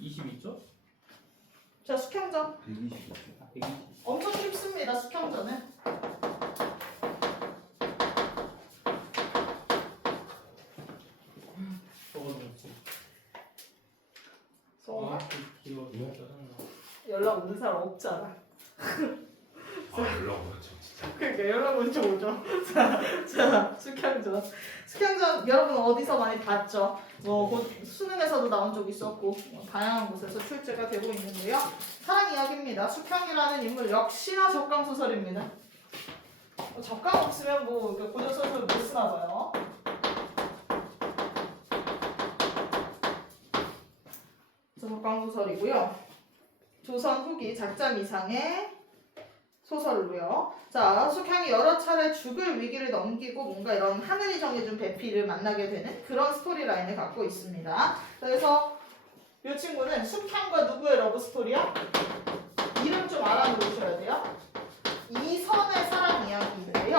22죠? 자, 수평전 120. 120. 엄청 쉽습니다. 수평전은 저거 서 길어. 네? 짜증나. 연락 오는 사람 없잖아. 연락 오죠 진짜. 그러니까 연락 오죠 오죠. 자, 수평전. 수평전 여러분 어디서 많이 봤죠? 곧 수능에서도 나온 적 있었고 다양한 곳에서 출제가 되고 있는데요. 사랑 이야기입니다. 수평이라는 인물 역시나 적강 소설입니다. 적강 없으면 고전 소설 못 쓰나 봐요. 적강 소설이고요. 조선 후기 작자 미상의 소설로요. 자, 숙향이 여러 차례 죽을 위기를 넘기고 뭔가 이런 하늘이 정해준 배필을 만나게 되는 그런 스토리 라인을 갖고 있습니다. 그래서 이 친구는 숙향과 누구의 러브 스토리야? 이름 좀 알아놓으셔야 돼요. 이선의 사랑 이야기인데요.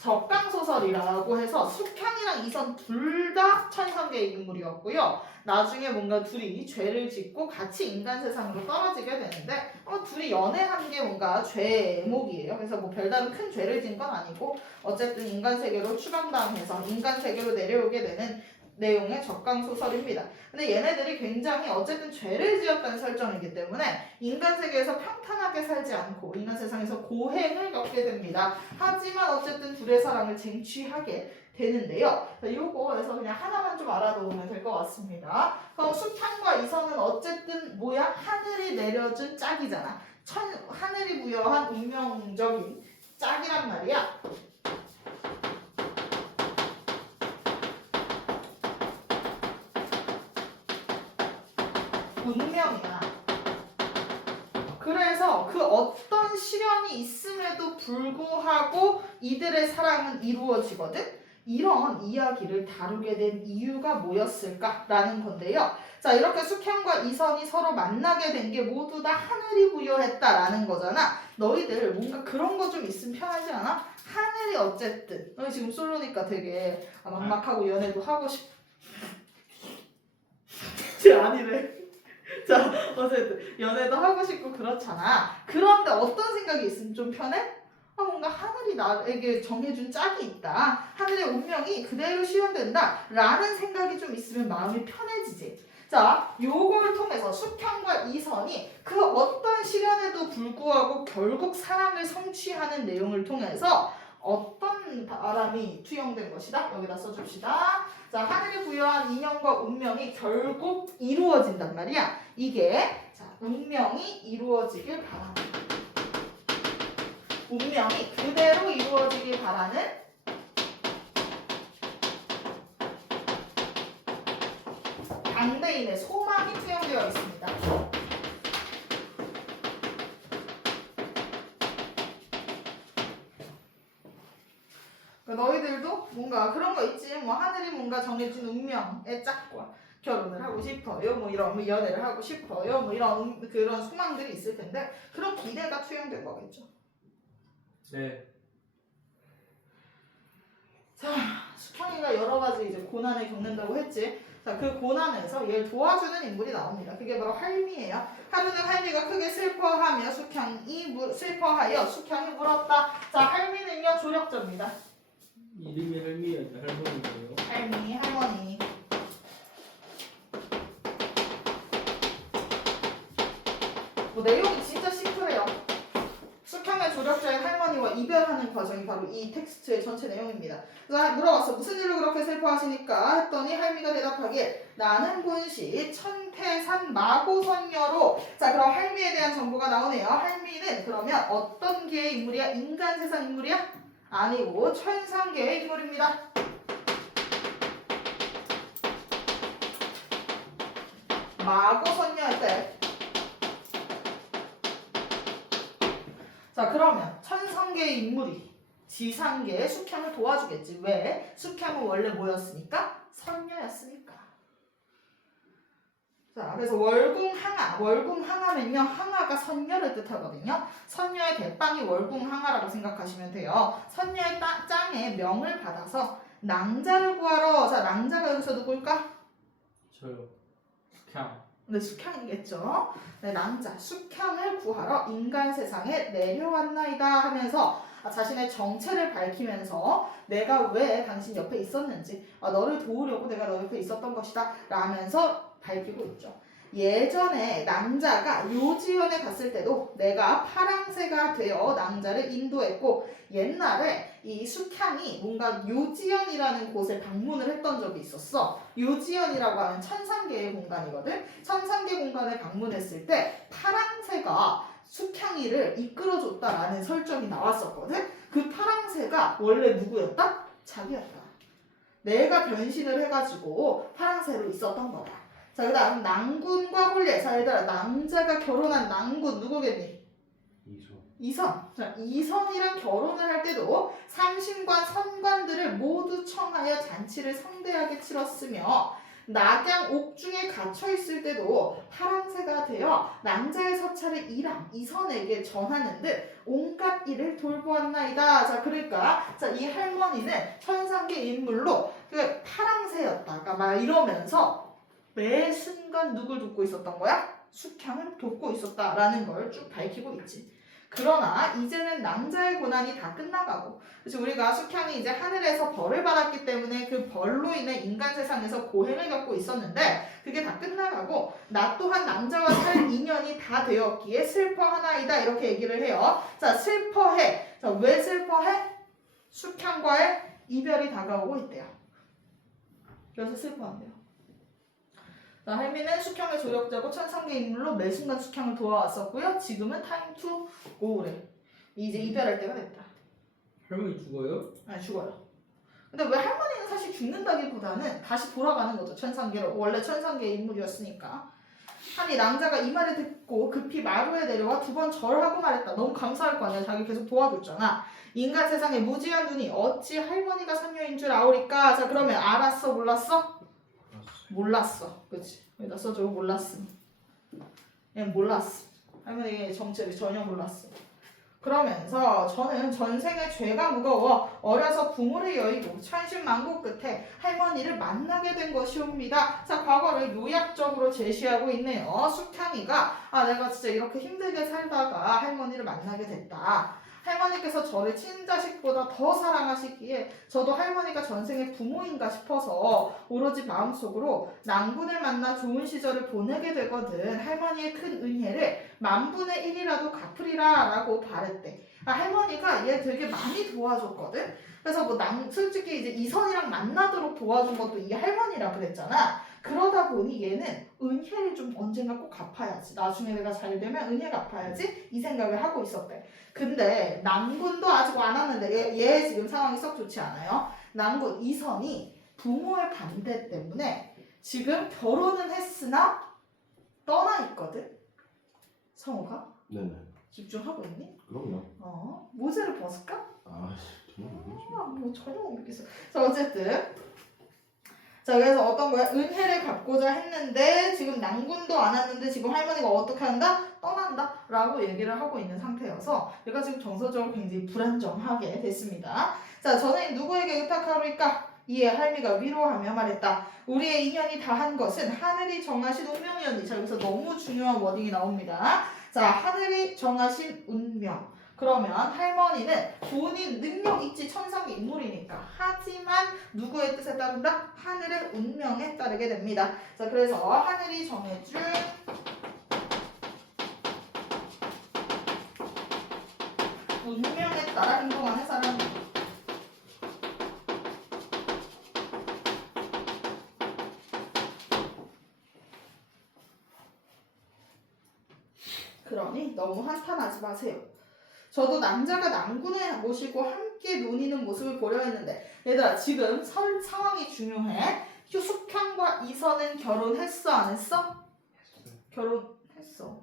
적강소설이라고 해서 숙향이랑 이선 둘 다 천상계의 인물이었고요. 나중에 뭔가 둘이 죄를 짓고 같이 인간 세상으로 떨어지게 되는데 둘이 연애한 게 뭔가 죄의 애목이에요. 그래서 뭐 별다른 큰 죄를 진 건 아니고 어쨌든 인간 세계로 추방당해서 인간 세계로 내려오게 되는 내용의 적강소설입니다. 근데 얘네들이 굉장히 어쨌든 죄를 지었다는 설정이기 때문에 인간 세계에서 평탄하게 살지 않고 인간 세상에서 고행을 겪게 됩니다. 하지만 어쨌든 둘의 사랑을 쟁취하게 되는데요. 요거에서 그냥 하나만 좀 알아놓으면 될 것 같습니다. 그럼 숙향과 이선은 어쨌든 뭐야? 하늘이 내려준 짝이잖아. 하늘이 부여한 운명적인 짝이란 말이야. 운명이야. 그래서 그 어떤 시련이 있음에도 불구하고 이들의 사랑은 이루어지거든. 이런 이야기를 다루게 된 이유가 뭐였을까라는 건데요. 자, 이렇게 숙향과 이선이 서로 만나게 된 게 모두 다 하늘이 부여했다라는 거잖아. 너희들 뭔가 그런 거 좀 있으면 편하지 않아? 하늘이 어쨌든 너희 지금 솔로니까 되게 막막하고 연애도 하고 싶... 쟤 아니래. 자, 어쨌든 연애도 하고 싶고 그렇잖아. 그런데 어떤 생각이 있으면 좀 편해? 뭔가 하늘이 나에게 정해준 짝이 있다. 하늘의 운명이 그대로 시현된다. 라는 생각이 좀 있으면 마음이 편해지지. 자, 요걸 통해서 숙향과 이선이 그 어떤 시련에도 불구하고 결국 사랑을 성취하는 내용을 통해서 어떤 바람이 투영된 것이다. 여기다 써줍시다. 자, 하늘이 부여한 인연과 운명이 결국 이루어진단 말이야. 이게 자, 운명이 이루어지길 바랍니다. 운명이 그대로 이루어지길 바라는 장대인의 소망이 투영되어 있습니다. 너희들도 뭔가 그런 거 있지. 뭐 하늘이 뭔가 정해준 운명의 짝과 결혼을 하고 싶어요. 뭐 이런 연애를 하고 싶어요. 뭐 이런 그런 소망들이 있을 텐데 그런 기대가 투영된 거겠죠. 네. 자, 숙향이가 여러 가지 이제 고난을 겪는다고 했지. 자, 그 고난에서 얘를 도와주는 인물이 나옵니다. 그게 바로 할미예요. 하루는 할미가 크게 슬퍼하며 슬퍼하여 숙향이 물었다. 자, 할미는요 조력자입니다. 이름이 할미야, 이제 할머니예요. 할미, 할머니. 내용이 진짜 심플해요. 숙향의 조력자의 할머니와 이별하는 과정이 바로 이 텍스트의 전체 내용입니다. 그래서 물어봤어. 무슨 일로 그렇게 슬퍼하시니까? 했더니 할미가 대답하기에 나는 본시 천태산 마고선녀로. 자, 그럼 할미에 대한 정보가 나오네요. 할미는 그러면 어떤 계의 인물이야? 인간 세상 인물이야? 아니고 천상계의 인물입니다. 마고선녀 할 때. 자, 그러면 천상계의 인물이 지상계의 숙향을 도와주겠지. 왜? 숙향은 원래 뭐였으니까? 선녀였으니까. 자, 그래서 월궁항아. 월궁항아면요, 항아가 선녀를 뜻하거든요. 선녀의 대빵이 월궁항아라고 생각하시면 돼요. 선녀의 짱의 명을 받아서 낭자를 구하러. 자, 낭자가 여기서 누굴까? 저요. 숙향. 근데 숙향이겠죠. 네, 남자 숙향을 구하러 인간 세상에 내려왔나이다 하면서 자신의 정체를 밝히면서 내가 왜 당신 옆에 있었는지 너를 도우려고 내가 너 옆에 있었던 것이다 라면서 밝히고 있죠. 예전에 낭자가 요지연에 갔을 때도 내가 파랑새가 되어 낭자를 인도했고 옛날에 이 숙향이 뭔가 요지연이라는 곳에 방문을 했던 적이 있었어. 요지연이라고 하면 천상계의 공간이거든. 천상계 공간에 방문했을 때 파랑새가 숙향이를 이끌어줬다라는 설정이 나왔었거든. 그 파랑새가 원래 누구였다? 자기였다. 내가 변신을 해가지고 파랑새로 있었던 거야. 자, 그 다음 낭군과 홀례. 자, 얘들아 낭자가 결혼한 낭군 누구겠니? 이선. 자, 이선이랑 결혼을 할 때도 삼신관 선관들을 모두 청하여 잔치를 성대하게 치렀으며 낙양 옥중에 갇혀 있을 때도 파랑새가 되어 낭자의 서찰을 이랑 이선에게 전하는 듯 온갖 일을 돌보았나이다. 자, 그러니까 이 할머니는 천상계 인물로 그 파랑새였다가 막 이러면서 매 순간 누굴 돕고 있었던 거야? 숙향을 돕고 있었다라는 걸 쭉 밝히고 있지. 그러나 이제는 낭자의 고난이 다 끝나가고, 그래서 우리가 숙향이 이제 하늘에서 벌을 받았기 때문에 그 벌로 인해 인간 세상에서 고행을 겪고 있었는데 그게 다 끝나가고 나 또한 낭자와 살 인연이 다 되었기에 슬퍼하나이다 이렇게 얘기를 해요. 자, 슬퍼해. 자, 왜 슬퍼해? 숙향과의 이별이 다가오고 있대요. 그래서 슬퍼한대요. 할미는 숙향의 조력자고 천상계 인물로 매 순간 숙향을 도와왔었고요. 지금은 타임 투 고래. 이제 이별할 때가 됐다. 할머니 죽어요? 아니 죽어요. 근데 왜 할머니는 사실 죽는다기보다는 다시 돌아가는 거죠. 천상계로. 원래 천상계 인물이었으니까. 하니 낭자가 이 말을 듣고 급히 마루에 내려와 2번 절하고 말했다. 너무 감사할 거 아니야. 자기 계속 도와줬잖아. 인간 세상에 무지한 눈이 어찌 할머니가 선녀인 줄 아오리까? 자, 그러면 알았어 몰랐어? 몰랐어. 그치? 여기다 써줘. 몰랐음. 얘는 몰랐어. 할머니의 정체를 전혀 몰랐어. 그러면서 저는 전생의 죄가 무거워 어려서 부모를 여의고 천신만고 끝에 할머니를 만나게 된 것이옵니다. 자, 과거를 요약적으로 제시하고 있네요. 숙향이가 내가 진짜 이렇게 힘들게 살다가 할머니를 만나게 됐다. 할머니께서 저를 친자식보다 더 사랑하시기에 저도 할머니가 전생의 부모인가 싶어서 오로지 마음속으로 낭군을 만나 좋은 시절을 보내게 되거든 할머니의 큰 은혜를 10,000분의 1이라도 갚으리라 라고 바랬대. 할머니가 얘 되게 많이 도와줬거든. 그래서 솔직히 이제 이선이랑 만나도록 도와준 것도 이 할머니라 그랬잖아. 그러다 보니 얘는 은혜를 좀 언젠가 꼭 갚아야지. 나중에 내가 잘 되면 은혜 갚아야지 이 생각을 하고 있었대. 근데 낭군도 아직 안 왔는데 얘 지금 상황이 썩 좋지 않아요. 낭군 이선이 부모의 반대 때문에 지금 결혼은 했으나 떠나 있거든. 성우가? 네네. 집중하고 있니? 그럼요. 모자를 벗을까? 전혀 모르겠어요. 뭐 전혀 모르겠어. 자, 어쨌든 자, 그래서 어떤 거야? 은혜를 갚고자 했는데 지금 낭군도 안 왔는데 지금 할머니가 어떻게 한다? 떠난다 라고 얘기를 하고 있는 상태여서 얘가 지금 정서적으로 굉장히 불안정하게 됐습니다. 자, 저는 누구에게 의탁하리까? 이에 할미가 위로하며 말했다. 우리의 인연이 다한 것은 하늘이 정하신 운명이었니. 자, 여기서 너무 중요한 워딩이 나옵니다. 자, 하늘이 정하신 운명. 그러면 할머니는 본인 능력 있지 천상계 인물이니까. 하지만 누구의 뜻에 따른다? 하늘의 운명에 따르게 됩니다. 자, 그래서 하늘이 정해준 운명에 따라 행동하는 사람입니다. 그러니 너무 한탄하지 마세요. 저도 남자가 낭군을 모시고 함께 논의는 모습을 보려 했는데 얘들아 지금 상황이 중요해. 숙향과 이선은 결혼했어 안 했어? 결혼했어.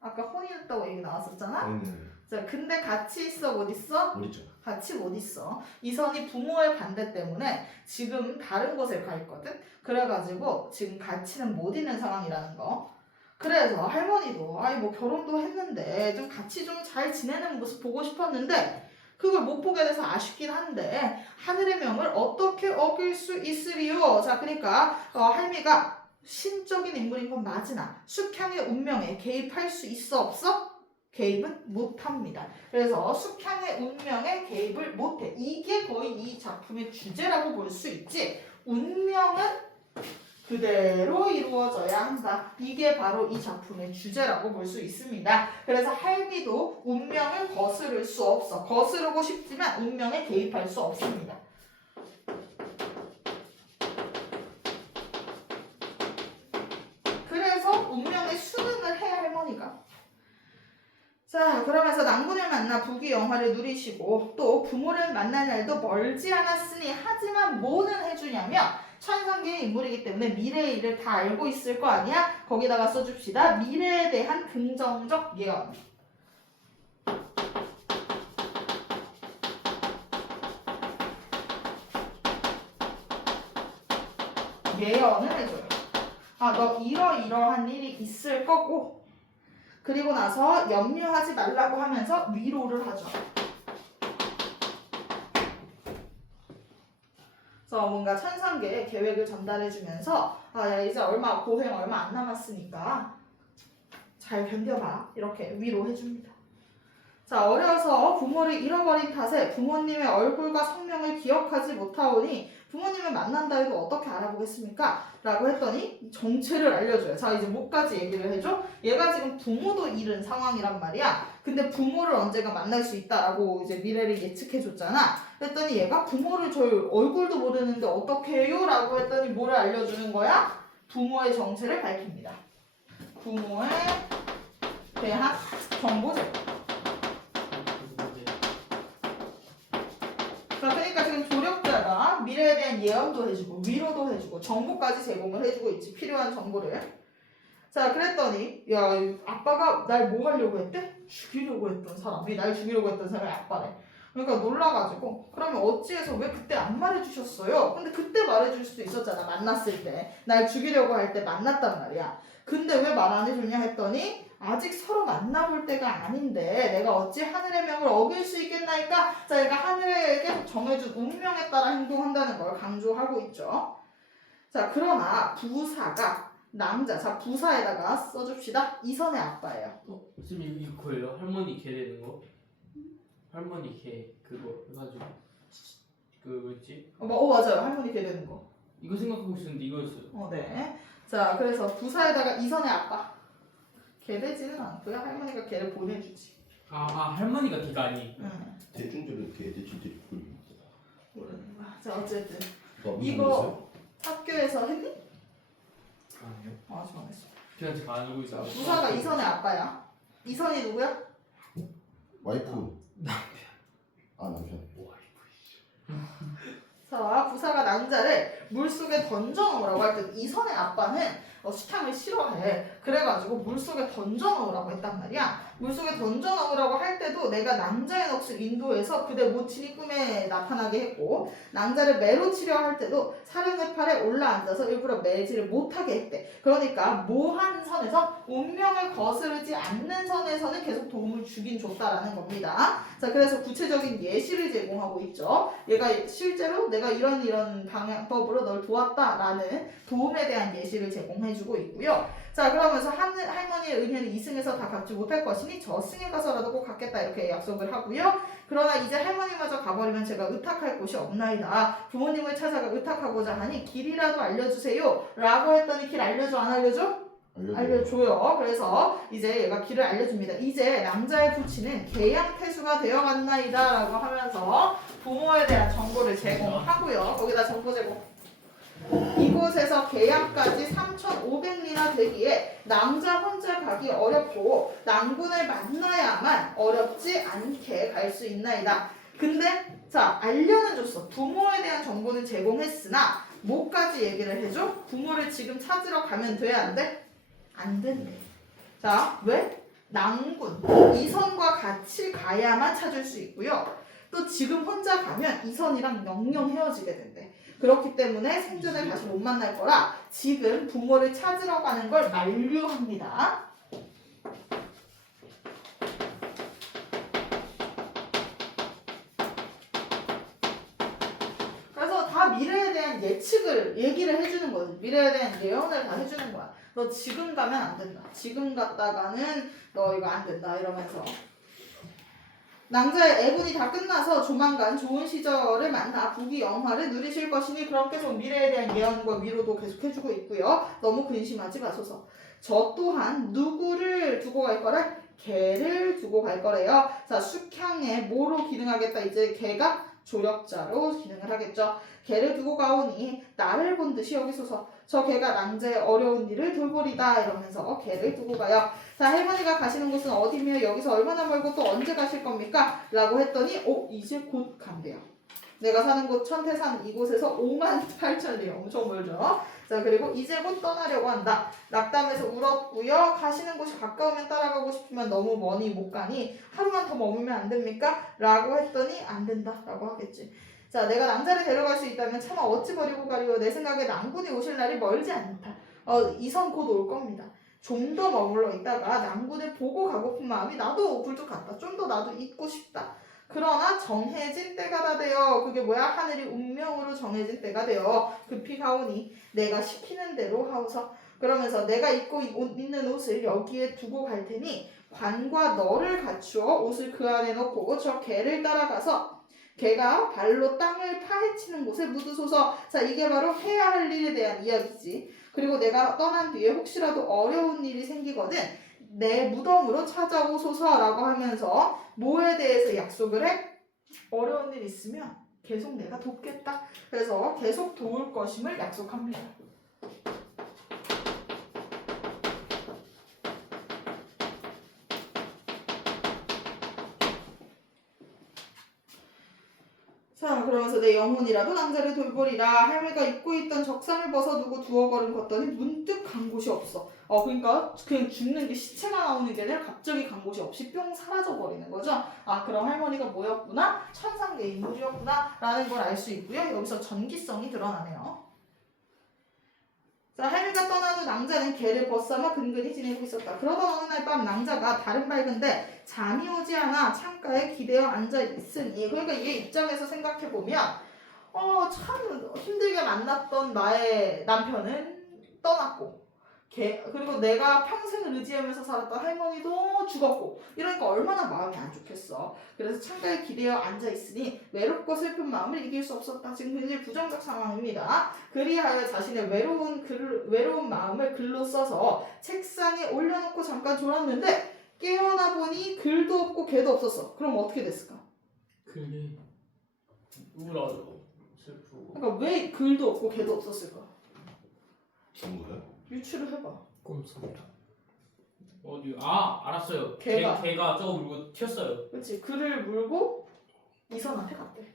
아까 혼인했다고 얘기 나왔었잖아. 네네. 자, 근데 같이 있어 못 있어? 못 있죠. 같이 못 있어. 이선이 부모의 반대 때문에 지금 다른 곳에 가 있거든. 그래가지고 지금 같이는 못 있는 상황이라는 거. 그래서 할머니도 뭐 결혼도 했는데 좀 같이 좀 잘 지내는 모습 보고 싶었는데 그걸 못 보게 돼서 아쉽긴 한데 하늘의 명을 어떻게 어길 수 있으리요? 자, 그러니까 할미가 신적인 인물인 건 맞으나 숙향의 운명에 개입할 수 있어 없어? 개입은 못합니다. 그래서 숙향의 운명에 개입을 못해. 이게 거의 이 작품의 주제라고 볼 수 있지. 운명은 그대로 이루어져야 한다. 이게 바로 이 작품의 주제라고 볼 수 있습니다. 그래서 할미도 운명을 거스를 수 없어. 거스르고 싶지만 운명에 개입할 수 없습니다. 그래서 운명에 순응을 해야 할머니가. 자, 그러면서 낭군을 만나 부귀 영화를 누리시고 또 부모를 만날 날도 멀지 않았으니 하지만 뭐는 해주냐면 천상계의 인물이기 때문에 미래의 일을 다 알고 있을 거 아니야? 거기다가 써줍시다. 미래에 대한 긍정적 예언. 예언을 해줘요. 아, 너 이러이러한 일이 있을 거고 그리고 나서 염려하지 말라고 하면서 위로를 하죠. 그래서 뭔가 천상계에 계획을 전달해주면서 아, 야, 이제 고행 얼마 안 남았으니까 잘 견뎌봐. 이렇게 위로해줍니다. 자, 어려서 부모를 잃어버린 탓에 부모님의 얼굴과 성명을 기억하지 못하오니 부모님을 만난다 해도 어떻게 알아보겠습니까? 라고 했더니 정체를 알려줘요. 자, 이제 뭐까지 얘기를 해줘? 얘가 지금 부모도 잃은 상황이란 말이야. 근데 부모를 언젠가 만날 수 있다라고 이제 미래를 예측해줬잖아. 그랬더니 얘가 부모를 저 얼굴도 모르는데 어떻게 해요? 라고 했더니 뭐를 알려주는 거야? 부모의 정체를 밝힙니다. 부모에 대한 정보 제공. 그러니까 지금 조력자가 미래에 대한 예언도 해주고 위로도 해주고 정보까지 제공을 해주고 있지. 필요한 정보를. 자, 그랬더니 야, 아빠가 날 뭐 하려고 했대? 죽이려고 했던 사람이 날 죽이려고 했던 사람이 아빠래. 그러니까 놀라가지고 그러면 어찌해서 왜 그때 안 말해주셨어요? 근데 그때 말해줄 수도 있었잖아. 만났을 때 날 죽이려고 할 때 만났단 말이야. 근데 왜 말 안 해줬냐 했더니 아직 서로 만나볼 때가 아닌데 내가 어찌 하늘의 명을 어길 수 있겠나이까? 자, 얘가 하늘에 계속 정해준 운명에 따라 행동한다는 걸 강조하고 있죠. 자, 그러나 부사가 남자, 자 부사에다가 써줍시다. 이선의 아빠예요. 선생님 이거예요? 할머니 개 되는 거? 할머니 개 그거 해가지고 그 뭐였지? 맞아요. 할머니 개 되는 거. 이거 생각하고 있었는데 이거였어요. 네. 자, 그래서 부사에다가 이선의 아빠. 개 되지는 않고요. 할머니가 개를 보내주지. 할머니가 개가 아니. 대중적으로 이렇게 대중들이 보이는 모르는 거야. 자, 어쨌든 거. 이거 학교에서 했니? 아니요. 저 안 했어. 그냥 제가 알고 있어요. 부사가 이선의 아빠야. 이선이 누구야? 와이프. 남편. 남편. 자, 부사가 낭자를 물속에 던져놓으라고 할 때 이선의 아빠는 수탕을 싫어해. 그래가지고 물속에 던져놓으라고 했단 말이야. 물속에 던져놓으라고 할 때도 내가 낭자의 넋을 인도해서 그대 모친이 꿈에 나타나게 했고 낭자를 매로 치려 할 때도 사령의 팔에 올라앉아서 일부러 매지를 못하게 했대. 그러니까 모한 선에서 운명을 거스르지 않는 선에서는 계속 도움을 주긴 줬다라는 겁니다. 자, 그래서 구체적인 예시를 제공하고 있죠. 얘가 실제로 내가 이런 방법으로 널 도왔다라는 도움에 대한 예시를 제공해주고 있고요. 자, 그러면서 할머니의 은혜는 이승에서 다 갚지 못할 것이니 저승에 가서라도 꼭 갚겠다 이렇게 약속을 하고요. 그러나 이제 할머니마저 가버리면 제가 의탁할 곳이 없나이다. 부모님을 찾아가 의탁하고자 하니 길이라도 알려주세요 라고 했더니 길 알려줘 안 알려줘? 알려줘요. 그래서 이제 얘가 길을 알려줍니다. 이제 남자의 부친은 계양태수가 되어갔나이다 라고 하면서 부모에 대한 정보를 제공하고요. 거기다 정보 제공. 이곳에서 계양까지 3,500리나 되기에 남자 혼자 가기 어렵고 낭군을 만나야만 어렵지 않게 갈 수 있나이다. 근데 자, 알려는 줬어. 부모에 대한 정보는 제공했으나 뭐까지 얘기를 해줘? 부모를 지금 찾으러 가면 돼? 안 돼? 안 된대. 자, 왜? 낭군, 이선과 같이 가야만 찾을 수 있고요. 또 지금 혼자 가면 이선이랑 영영 헤어지게 된대. 그렇기 때문에 생전에 다시 못 만날 거라 지금 부모를 찾으러 가는 걸 만류합니다. 그래서 다 미래에 대한 얘기를 해주는 거지. 미래에 대한 예언을 다 해주는 거야. 너 지금 가면 안 된다. 지금 갔다가는 너 이거 안 된다. 이러면서. 낭자의 애군이 다 끝나서 조만간 좋은 시절을 만나 부귀 영화를 누리실 것이니 그럼 계속 미래에 대한 예언과 위로도 계속 해주고 있고요. 너무 근심하지 마소서. 저 또한 누구를 두고 갈 거래? 개를 두고 갈 거래요. 자, 숙향에 뭐로 기능하겠다? 이제 개가 조력자로 기능을 하겠죠. 개를 두고 가오니 나를 본 듯이 여기소서. 저 개가 낭자의 어려운 일을 돌보리다 이러면서 개를 두고 가요. 자, 할머니가 가시는 곳은 어디며 여기서 얼마나 멀고 또 언제 가실 겁니까? 라고 했더니 이제 곧 간대요. 내가 사는 곳 천태산 이곳에서 58,000리 엄청 멀죠. 자, 그리고 이제 곧 떠나려고 한다. 낙담해서 울었고요. 가시는 곳이 가까우면 따라가고 싶지만 너무 머니 못 가니 하루만 더 머물면 안 됩니까? 라고 했더니 안 된다 라고 하겠지. 자, 내가 낭자를 데려갈 수 있다면 차마 어찌 버리고 가리오. 내 생각에 낭군이 오실 날이 멀지 않다. 이선 곧 올 겁니다. 좀 더 머물러 있다가 낭군을 보고 가고픈 마음이 나도 굴뚝 같다. 좀 더 나도 있고 싶다. 그러나 정해진 때가 다 되어. 그게 뭐야? 하늘이 운명으로 정해진 때가 되어 급히 가오니 내가 시키는 대로 하오서. 그러면서 내가 입고 있는 옷을 여기에 두고 갈 테니 관과 너를 갖추어 옷을 그 안에 넣고 저 개를 따라가서 개가 발로 땅을 파헤치는 곳에 묻으소서. 자, 이게 바로 해야 할 일에 대한 이야기지. 그리고 내가 떠난 뒤에 혹시라도 어려운 일이 생기거든 내 무덤으로 찾아오소서라고 하면서 뭐에 대해서 약속을 해? 어려운 일 있으면 계속 내가 돕겠다. 그래서 계속 도울 것임을 약속합니다. 자, 그러면서 내 영혼이라도 낭자를 돌보리라. 할머니가 입고 있던 적삼을 벗어두고 두어 걸음 걷더니 문득 간 곳이 없어. 그러니까 그냥 죽는 게 시체가 나오는 게 아니라 갑자기 간 곳이 없이 뿅 사라져버리는 거죠. 그럼 할머니가 뭐였구나? 천상계 인물이었구나 라는 걸 알 수 있고요. 여기서 전기성이 드러나네요. 자, 할미가 떠난 후 낭자는 개를 벗삼아 근근히 지내고 있었다. 그러던 어느 날 밤 낭자가 달은 밝은데 잠이 오지 않아 창가에 기대어 앉아 있으니, 그러니까 얘 입장에서 생각해 보면 참 힘들게 만났던 나의 남편은 떠났고 그리고 내가 평생을 의지하면서 살았던 할머니도 죽었고 이러니까 얼마나 마음이 안 좋겠어. 그래서 창가에 기대어 앉아있으니 외롭고 슬픈 마음을 이길 수 없었다. 지금 굉장히 부정적 상황입니다. 그리하여 자신의 외로운 마음을 글로 써서 책상에 올려놓고 잠깐 졸았는데 깨어나 보니 글도 없고 개도 없었어. 그럼 어떻게 됐을까? 그게 우울하고 슬프고. 그러니까 왜 글도 없고 개도 없었을까? 죽은 거야? 유추를 해봐. 꼼수다. 어디? 알았어요. 개가. 개가 저거 물고 튀었어요. 그렇지. 글을 물고 이선한테 갔대.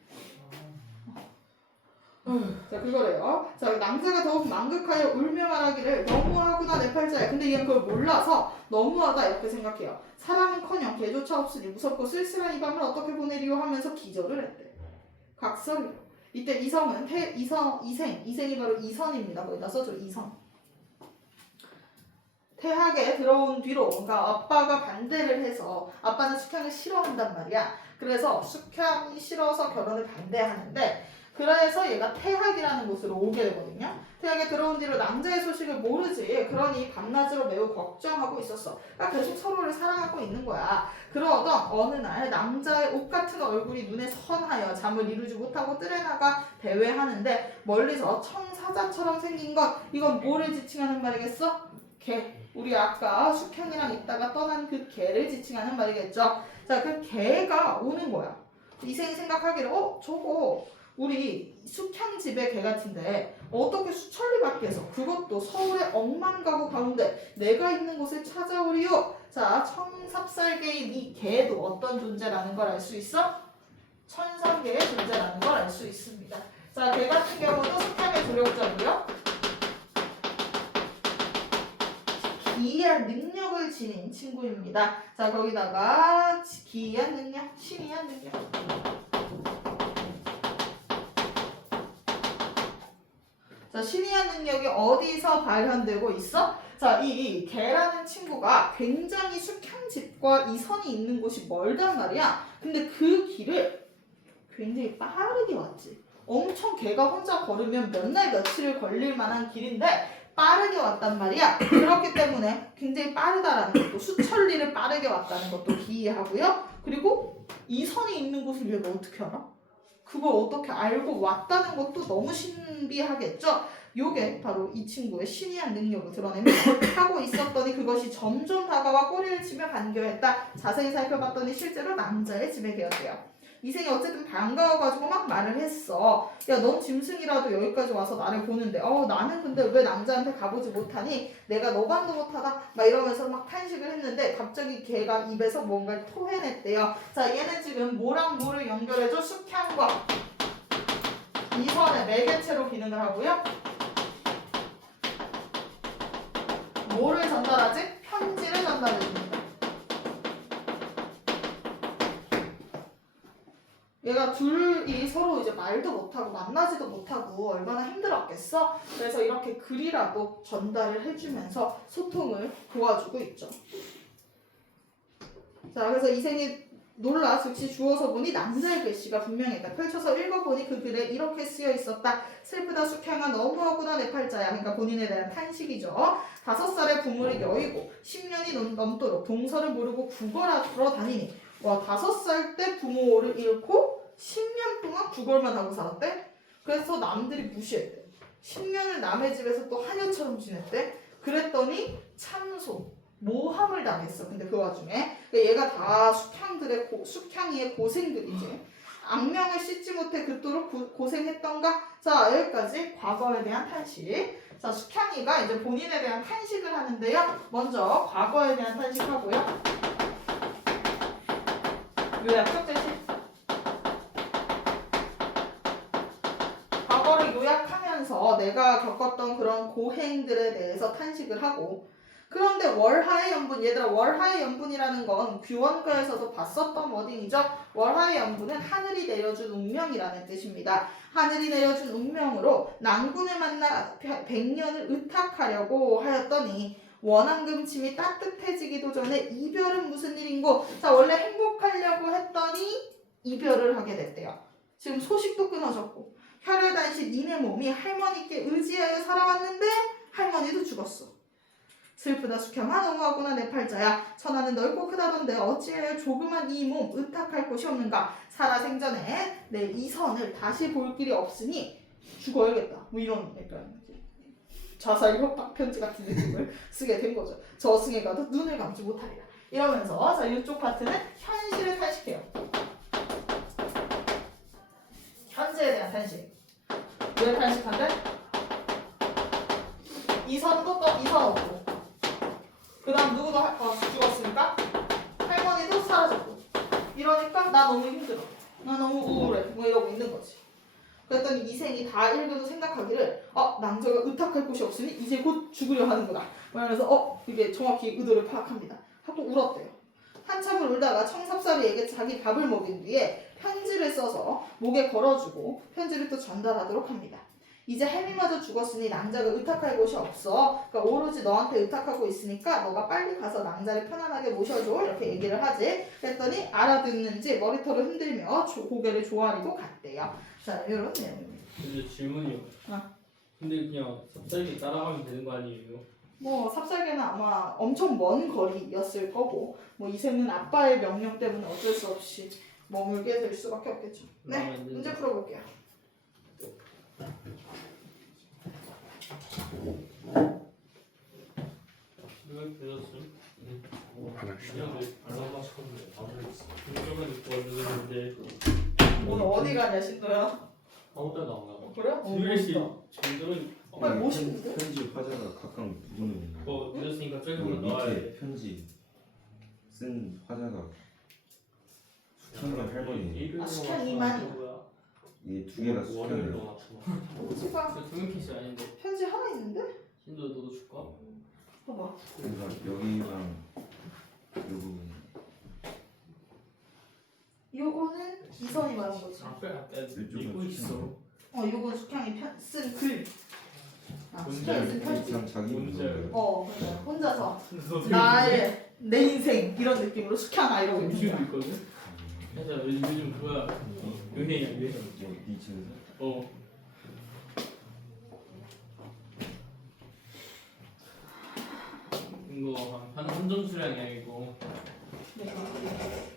자, 그거래요. 자, 낭자가 더욱 망극하여 울며 말하기를 너무하구나 내 팔자야. 근데 얘는 그걸 몰라서 너무하다 이렇게 생각해요. 사람은커녕 개조차 없으니 무섭고 쓸쓸한 이 밤을 어떻게 보내리요 하면서 기절을 했대. 각설이요. 이때 이성은 이생이 바로 이선입니다. 거기다 써줘. 이선. 태학에 들어온 뒤로, 그러니까 아빠가 반대를 해서, 아빠는 숙향을 싫어한단 말이야. 그래서 숙향이 싫어서 결혼을 반대하는데, 그래서 얘가 태학이라는 곳으로 오게 되거든요. 태학에 들어온 뒤로 낭자의 소식을 모르지. 그러니 밤낮으로 매우 걱정하고 있었어. 그러니까 계속 서로를 사랑하고 있는 거야. 그러던 어느 날 낭자의 옷 같은 얼굴이 눈에 선하여 잠을 이루지 못하고 뜰에 나가 대회하는데 멀리서 청사자처럼 생긴 것, 이건 뭐를 지칭하는 말이겠어? 개. 우리 아까 숙향이랑 있다가 떠난 그 개를 지칭하는 말이겠죠. 자, 그 개가 오는 거야. 이생이 생각하기를 저거 우리 숙향 집의 개 같은데 어떻게 수천리 밖에서, 그것도 서울의 억만가구 가운데 내가 있는 곳을 찾아오리요. 자, 청삽살개인 이 개도 어떤 존재라는 걸 알 수 있어? 천상계의 존재라는 걸 알 수 있습니다. 자, 개 같은 경우도 숙향의 조력자고요. 기이한 능력을 지닌 친구입니다. 자, 거기다가 기이한 능력, 신이한 능력. 자, 신이한 능력이 어디서 발현되고 있어? 자, 이 개라는 친구가 굉장히 숙향집과 이선이 있는 곳이 멀단 말이야. 근데 그 길을 굉장히 빠르게 왔지. 엄청 걔가 혼자 걸으면 몇 날 며칠을 걸릴 만한 길인데 빠르게 왔단 말이야. 그렇기 때문에 굉장히 빠르다라는 것도 수천리를 빠르게 왔다는 것도 기이하고요. 그리고 이 선이 있는 곳을 얘가 어떻게 알아? 그걸 어떻게 알고 왔다는 것도 너무 신비하겠죠? 요게 바로 이 친구의 신이한 능력을 드러냅니다. 하고 있었더니 그것이 점점 다가와 꼬리를 치며 반겨했다. 자세히 살펴봤더니 실제로 남자의 집에 개였대요. 이생이 어쨌든 반가워가지고 막 말을 했어. 야, 넌 짐승이라도 여기까지 와서 나를 보는데 나는 근데 왜 남자한테 가보지 못하니? 내가 너만도 못하다? 막 이러면서 막 탄식을 했는데 갑자기 걔가 입에서 뭔가를 토해냈대요. 자, 얘는 지금 뭐랑 뭐를 연결해줘? 숙향과 이 선의 매개체로 기능을 하고요. 뭐를 전달하지? 편지를 전달해줍니다. 얘가 둘이 서로 이제 말도 못하고 만나지도 못하고 얼마나 힘들었겠어? 그래서 이렇게 글이라도 전달을 해주면서 소통을 도와주고 있죠. 자, 그래서 이생이 놀라 즉시 주워서 보니 남자의 글씨가 분명했다. 펼쳐서 읽어보니 그 글에 이렇게 쓰여 있었다. 슬프다 숙향아 너무하구나 내 팔자야. 그러니까 본인에 대한 탄식이죠. 5살의 부모를 여의고 10년이 넘도록 동서를 모르고 구걸하러 다니니 와 5살 때 부모를 잃고 10년 동안 구걸만 하고 살았대? 그래서 남들이 무시했대. 10년을 남의 집에서 또 하녀처럼 지냈대? 그랬더니 참소 모함을 당했어. 근데 그 와중에 얘가 다 숙향이의 고생들이지. 악명을 씻지 못해 그토록 고생했던가? 자, 여기까지 과거에 대한 탄식. 자, 숙향이가 이제 본인에 대한 탄식을 하는데요. 먼저 과거에 대한 탄식하고요. 요약적 제시. 과거를 요약하면서 내가 겪었던 그런 고행들에 대해서 탄식을 하고 그런데 월하의 연분, 얘들아 월하의 연분이라는 건 규원가에서도 봤었던 워딩이죠. 월하의 연분은 하늘이 내려준 운명이라는 뜻입니다. 하늘이 내려준 운명으로 낭군을 만나 100년을 의탁하려고 하였더니 원한금침이 따뜻해지기도 전에 이별은 무슨 일인고? 자, 원래 행복하려고 했더니 이별을 하게 됐대요. 지금 소식도 끊어졌고 혈혈단신 니네 몸이 할머니께 의지하여 살아왔는데 할머니도 죽었어. 슬프다 숙향아 너무하구나 내 팔자야. 천하는 넓고 크다던데 어찌하여 조그만 이 몸 의탁할 곳이 없는가. 살아생전에 내 이 선을 다시 볼 길이 없으니 죽어야겠다. 뭐 이런 약간 자살 협박 편지 같은 느낌을 쓰게 된 거죠. 저승에 가도 눈을 감지 못하리라. 이러면서 자 이쪽 파트는 현실을 탄식해요. 현재에 대한 탄식. 왜 탄식한대? 이 선도 또 이 선 없고 그 다음 누구도 죽었으니까 할머니도 사라졌고 이러니까 나 너무 힘들어. 나 너무 우울해. 뭐 이러고 있는 거지. 그랬더니 이생이 다 읽어도 생각하기를 남자가 의탁할 곳이 없으니 이제 곧 죽으려 하는구나. 그러면서 이게 정확히 의도를 파악합니다. 하고 울었대요. 한참을 울다가 청삽살이에게 자기 밥을 먹인 뒤에 편지를 써서 목에 걸어주고 편지를 또 전달하도록 합니다. 이제 혜미마저 죽었으니 남자가 의탁할 곳이 없어. 그러니까 오로지 너한테 의탁하고 있으니까 너가 빨리 가서 남자를 편안하게 모셔줘. 이렇게 얘기를 하지. 그랬더니 알아듣는지 머리털을 흔들며 고개를 조아리고 갔대요. 자, 이런 내용입니다. 근데 질문이요. 근데 그냥 삽살개 따라가면 되는 거 아니에요? 뭐 삽살개는 아마 엄청 먼 거리였을 거고 뭐 이생은 아빠의 명령 때문에 어쩔 수 없이 머물게 될 수밖에 없겠죠. 네, 문제 풀어볼게요. 왜 그랬음? 오늘 어디 가냐 신도야? 아무 데도 안 가고. 그래? 유일씨 멋있다. 제대로 빨리 멋있는데? 편지 화자가 각각 부분을 늦었으니까 저기 여기 나와야 돼. 밑에 편지 쓴 화자가 숙향과 할머니 숙향이만. 이 두 개가 숙향이에요. 수가 두명 캐시 아닌데. 편지 하나 있는데? 신도 너도 줄까? 봐봐. 그러니까 여기랑 이 부분 요거는 이선이 말한 거지. 앞에 이쪽은 읽고 있어. 요건 숙향이 쓴 글. 뭔지 숙향이 쓴 편지. 그냥 자기 뭔지 부분을 그래. 혼자서 나의 내 인생 이런 느낌으로 숙향아 이러고 있는 유튜브 거야. 있거든? 맞아 요즘 그거야 유행이야 유행. 이 지금 어. 이거 한정 수량이야 이거. 네.